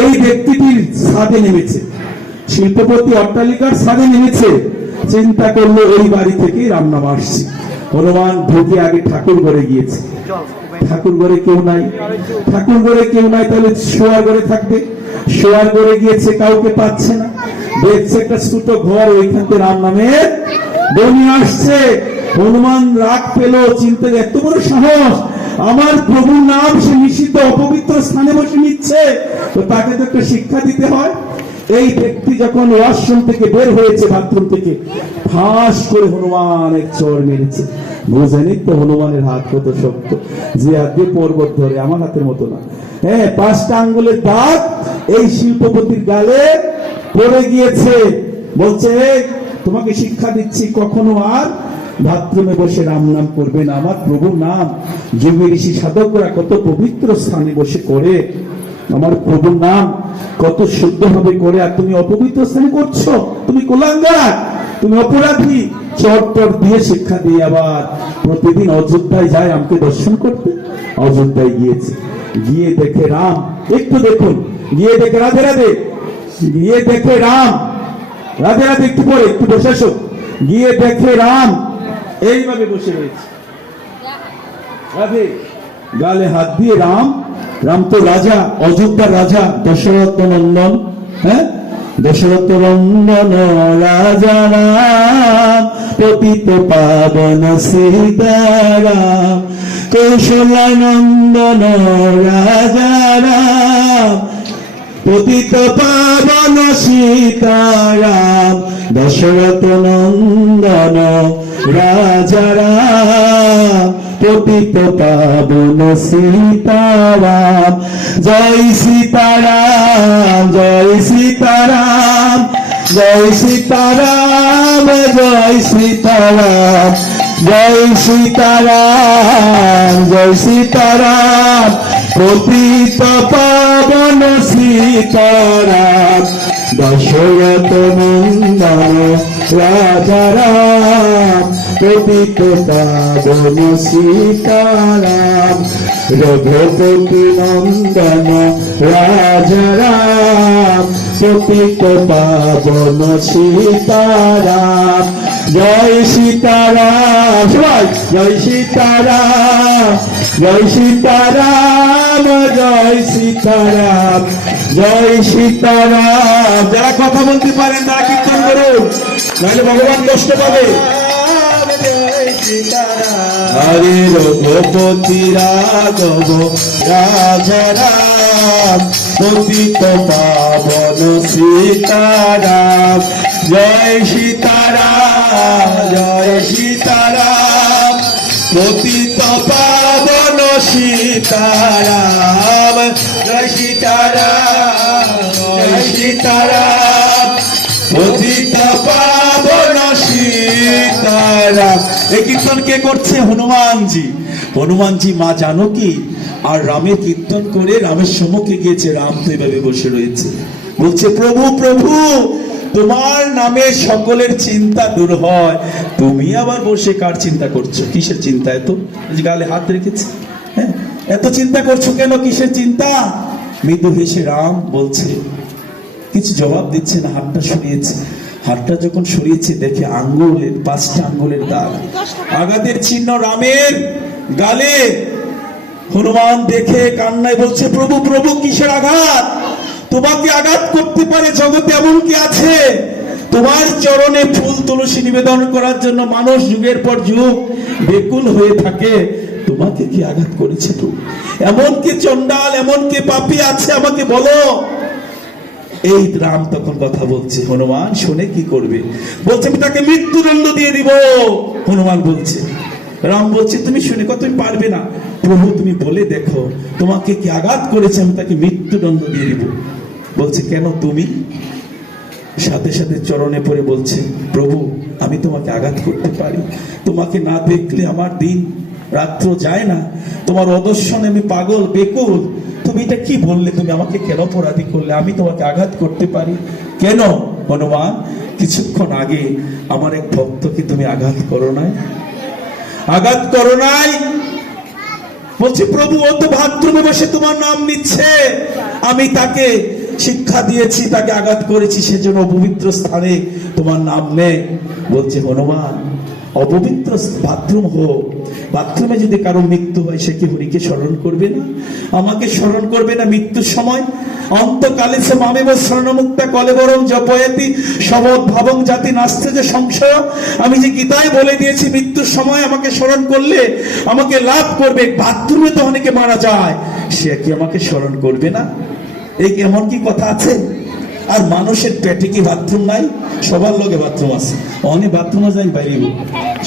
এই ব্যক্তিটির ছাদে নেমেছে, শিল্পপতি অট্টালিকার ছাদে নেমেছে, চিন্তা করলো এই বাড়ি থেকে রাম নাম আসছে। হনুমান ঢুকে আগে ঠাকুর ঘরে গিয়েছে, ঠাকুর ঘরে কেউ নাই, ঠাকুর ঘরে কেউ নাই, তাহলে শোয়ার ঘরে থাকবে, শোয়ার ঘরে গিয়েছে, কাউকে পাচ্ছে না, দেখছে একটা ছোট ঘর, ওইখান থেকে রাম নামের ধ্বনি আসছে। হনুমান রাগ পেল, চিন্তা এত বড় সাহস, আমার প্রভুর নাম সে নিষিদ্ধ অপবিত্র স্থানে বসে নিচ্ছে, তো তাকে তো একটা শিক্ষা দিতে হয়। এই ব্যক্তি যখন ওয়াশরুম থেকে বের হয়েছে, বাথরুম থেকে, ফাঁস করে হনুমানের চড় মেরেছে। বুঝেনি তো হনুমানের হাত কত শক্ত, যে হাত দিয়ে পর্বত ধরে, আমার হাতের মতো না। হ্যাঁ, 5টা আঙ্গুলের দাঁত এই শিল্পপতির গালে পড়ে গিয়েছে। বলছে, তোমাকে শিক্ষা দিচ্ছি, কখনো আর বাথরুমে বসে রাম নাম করবে না। আমার প্রভুর নাম যোগী ঋষি সাধকরা কত পবিত্র স্থানে বসে করে, আমার প্রভুর নাম কত শুদ্ধ ভাবে করে, আর তুমি অপবিত্র স্থানে করছো, তুমি কুলাঙ্গার, তুমি অপরাধী। চট দিয়ে শিক্ষা দিয়ে আবার প্রতিদিন অযোধ্যায় যায় আমাকে দর্শন করতে। অযোধ্যায় গিয়েছে, গিয়ে দেখে রাম, একটু দেখুন, গিয়ে দেখে রাধে রাধে, গিয়ে দেখে রাম, রাধে রাধে, একটু পরে একটু বসে আসো, গিয়ে দেখে রাম এইভাবে বসে রয়েছে, রাধে, গালে হাত দিয়ে রাম। রাম তো রাজা, অযোধ্যার রাজা, দশরথ নন্দন, হ্যাঁ, দশরথ নন্দন রাজা রাম, পতিত পাবন সীতারাম, কৌশলা নন্দন রাজা রাম, পতিত পাবন সীতারাম, দশরথ নন্দন রাজা রাম, পতিত পাবন সীতারাম। জয় সীতারাম, জয় সীতারাম, জয় সীতারাম, জয় সীতারাম, জয় সীতারাম, জয় সীতারাম, পতিত পাবন সীতারাম, দশরথ নন্দন রাজা রাম, পতিত পাবন সীতারাম, রঘুপতি নন্দন রাজা রাম, পতিত পাবন সীতারাম। জয় সীতারাম, সবাই জয় সীতারাম, জয় সীতারাম, জয় সীতারাম, জয় সীতারাম। যারা কথা বলতে পারেন তারা কীর্তন করুন, নাহলে ভগবান কষ্ট পাবে। হরে রঘুপতি রাঘব রাজা রাম, পতিত পাবন সীতারাম। জয় সীতারাম, জয় সীতারাম, পতিত পাবন সীতারাম। জয় সীতারাম, জয় সীতারাম, পতিত পাবন সীতারাম। এই কীর্তন কে করছে? হনুমানজি। হনুমানজি মা জানকী আর রামের কীর্তন করে রামের সম্মুখে গিয়েছে। রাম তো এভাবে বসে রয়েছে, বলছে, প্রভু প্রভু, তোমার নামে সকলের চিন্তা দূর হয়, তুমি আবার বসে কার চিন্তা করছো? কিসের চিন্তা? এত গালে হাত রেখেছে, হ্যাঁ, এত চিন্তা করছো কেন? কিসের চিন্তা? মৃদু হেসে রাম বলছে, কিছু জবাব দিচ্ছে না, হাতটা সরিয়েছে। হাতটা যখন সরিয়েছে দেখে আঙ্গুলের 5টা আঙ্গুলের দাগ, আঘাতের চিহ্ন রামের গালে। হনুমান দেখে কান্নায় বলছে, প্রভু প্রভু, কিসের আঘাত? তোমাকে আঘাত করতে পারে জগতে এমন কি আছে? তোমার চরণে ফুল তুলসী নিবেদন করার জন্য মানুষ যুগের পর যুগ বেকুল হয়ে থাকে, তোমাকে কি আঘাত করেছে? তো এমন কি চন্ডাল, এমন কি পাপী আছে, আমাকে বলো। এই রাম তখন কথা বলছে। হনুমান শুনে কি করবে? বলছে, আমি তাকে মৃত্যুদণ্ড দিয়ে দিব। হনুমান বলছে, রাম বলছে, তুমি শুনে কত, তুমি পারবে না। প্রভু তুমি বলে দেখো, তোমাকে কি আঘাত করেছে, আমি তাকে মৃত্যুদণ্ড দিয়ে দিব। বলছে, কেন তুমি? সাথে সাথে চরণে পড়ে বলছে, প্রভু আমি তোমাকে আঘাত করতে পারি, তোমাকে না দেখলে আমার দিন রাত্র যায় না, তোমার অদর্শনে আমি পাগল বেকুল। তুমি এটা কি বললে? তুমি আমাকে কেন অপরাধী করলে? আমি তোমাকে আঘাত করতে পারি কেন? হনুমান, কিছুক্ষণ আগে আমার এক ভক্তকে তুমি আঘাত করো নাই, আঘাত করো নাই। বলছে, প্রভু ও তো বাথরুমে বসে তোমার নাম নিচ্ছে, আমি তাকে শিক্ষা দিয়েছি, তাকে আঘাত করেছি, সেজন্য অপবিত্র স্থানে তোমার নাম নেই। বলছে হনুমান, অপবিত্র বাথরুম হোক, বাথরুমে যদি কারো মৃত্যু হয় সে কি হরিকে স্মরণ করবে না? আমাকে স্মরণ করবে না মৃত্যুর সময়? অন্তকালে সে মামেব স্মরণমুক্তা কলেবরং জপয়তি সবদ ভাবং জাতি নাস্তে যে সংশয়। আমি যে গীতায় বলে দিয়েছি মৃত্যুর সময় আমাকে স্মরণ করলে আমাকে লাভ করবে। বাথরুমে তো অনেকে মারা যায়, সে কি আমাকে স্মরণ করবে না? এই এমন কি কথা আছে? আর মানুষের পেটে কি বাথরুম নাই? সবার লগে বাথরুম আছে, অনেক বাথরুমে যাই বাইরে,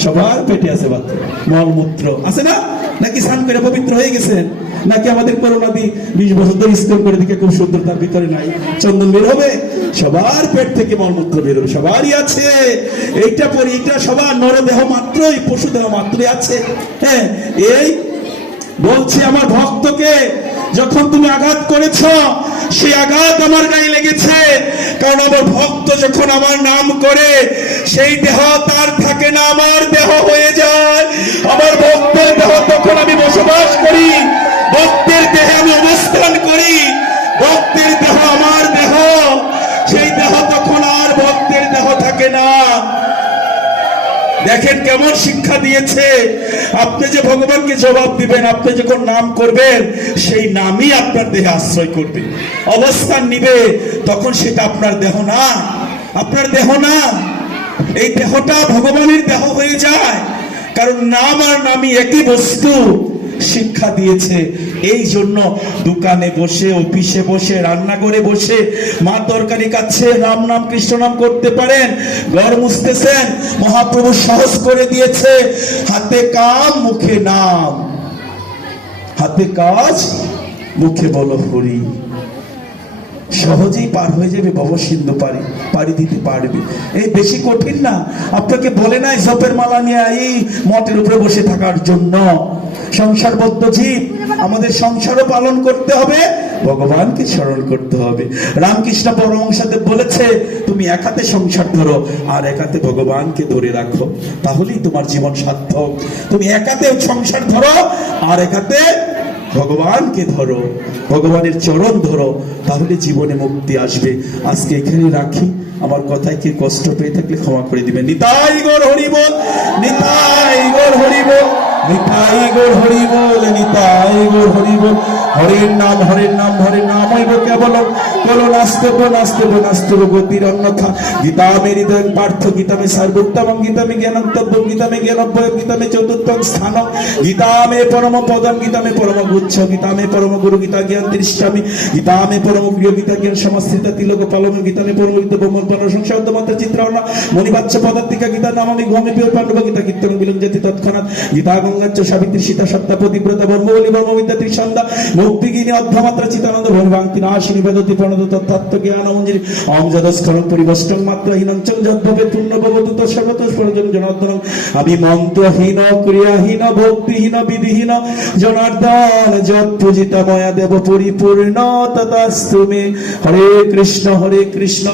সবার পেটে আছে বাথরুম, মলমূত্র আছে না? নাকি স্নান করে পবিত্র হয়ে গেছেন? নাকি আমাদের করোনা দি 20 বছর ধরে স্নান করে দিকে খুব সুন্দর, তার ভিতরে নাই চন্দন বের হবে? সবার পেট থেকে মলমূত্র বের হবে, সবারই আছে। এইটা পরে এটা সবার নরদেহ মাত্রই, পশু দেহ মাত্রই আছে। হ্যাঁ, এই বলছি আমার ভক্তকে যখন তুমি আঘাত করেছ, সেই আঘাত আমার গায়ে লেগেছে, কারণ আমার ভক্ত যখন আমার নাম করে সেই দেহ তার থাকে না, আমার দেহ হয়ে যায়। আমার ভক্তের দেহ তখন আমি বসবাস করি, ভক্তের দেহে আমি অবস্থান করি, ভক্তের দেহ আমার দেহ, সেই দেহ তখন আর ভক্তের দেহ থাকে না। দেখেন কেমন শিক্ষা দিয়েছে। আপনি যে ভগবানকে জবাব দিবেন, আপনি যখন নাম করবেন সেই নামই আপনার দেহে আশ্রয় করবে, অবস্থান নিবে, তখন সেটা আপনার দেহ না, আপনার দেহ না। এই দেহটা ভগবানের দেহ হয়ে যায়, কারণ নাম আর নামই একই বস্তু। শিক্ষা দিয়েছে এই জন্য দোকানে বসে, অফিসে বসে, রান্নাঘরে বসে মা তরকারি কাচ্ছে, রাম নাম কৃষ্ণ নাম করতে পারেন, ঘর মুছতেছেন, মহাপ্রভু সহজ করে দিয়েছে। হাতে কাম মুখে নাম, হাতে কাজ মুখে বলো হরি। সহজেই পার হয়ে যাবে ভবসিন্ধু পাড়ি দিতে পারবে। এই বেশি কঠিন না। আপনাকে বলে নাই জপের মালা নিয়ে এই মঠের উপরে বসে থাকার জন্য। সংসারবদ্ধ জীব, আমাদের সংসারও পালন করতে হবে, ভগবানকে স্মরণ করতে হবে। রামকৃষ্ণ পরমহংসদেব বলেছে, তুমি এক হাতে সংসার ধরো আর এক হাতে ভগবানকে ধরে রাখো, তাহলেই তোমার জীবন সার্থক। তুমি এক হাতে সংসার ধরো আর এক হাতে ভগবানকে ধরো, ভগবানের চরণ ধরো, তাহলে জীবনে মুক্তি আসবে। আজকে এখানে রাখি। আমার কথায় কি কষ্ট পেয়ে থাকলে ক্ষমা করে দিবেন। নিতাই গৌর হরি বল, নিতাই গৌর হরি বল, নিতাই গৌর হরি বল, নিতাই গৌর হরি বল। হরের নাম, হরের নাম, হরের নাম হইব কেবলম, বলো নাস্তেব নাস্তেব নাস্তেব গতির অন্যথা। গীতা মে হৃদয় পার্থ, গীতা মে সর্বোত্তমম, গীতা মে জ্ঞানন্তব্য, গীতা মে জ্ঞানব্বয়, গীতা মে চতুর্থম স্থানম, গীতা মে পরম পদম, গীতা মে পরম গুচ্ছ, গীতা মে পরম গুরু, গীতা জ্ঞান দৃষ্টামি, গীতা মে পরম প্রিয়, গীতা জ্ঞান সমাশ্রিতা তিলক পালম, গীতা মে পরম বিদ্য ব্রহ্মজ্ঞান সংসার মাত্র চিত্রান্ন মণিবাচ্য পদার্থিকা, গীতা নামামি ঘমে প্রিয় পাণ্ডব, গীতা কীর্তন বিলং জাতি তৎক্ষণাৎ, গীতা গঙ্গাচ্চ সাবিত্রী সীতা সত্তা পতিব্রতা ব্রহ্মবলী ব্রহ্মবিদ্যা ত্রিসন্ধ্যা মুক্তিগিনী অধ্যমাত্রা চিতানন্দ ভগবান্তি নাশিনী বেদতি প্রণত তত্ত্ব জ্ঞান মঞ্জরি অং যদস্খলন পরিবষ্টং মাত্রাহীনং চং যদ্ভবে পূর্ণভবতু তৎসর্বত স্বরজন জনার্দনং। আমি মন্ত্রহীন ক্রিয়াহীন ভক্তিহীন বিধিহীন জনার্দন যৎ পূজিতা ময়া দেব পরিপূর্ণ তথাস্তু মে। হরে কৃষ্ণ হরে কৃষ্ণ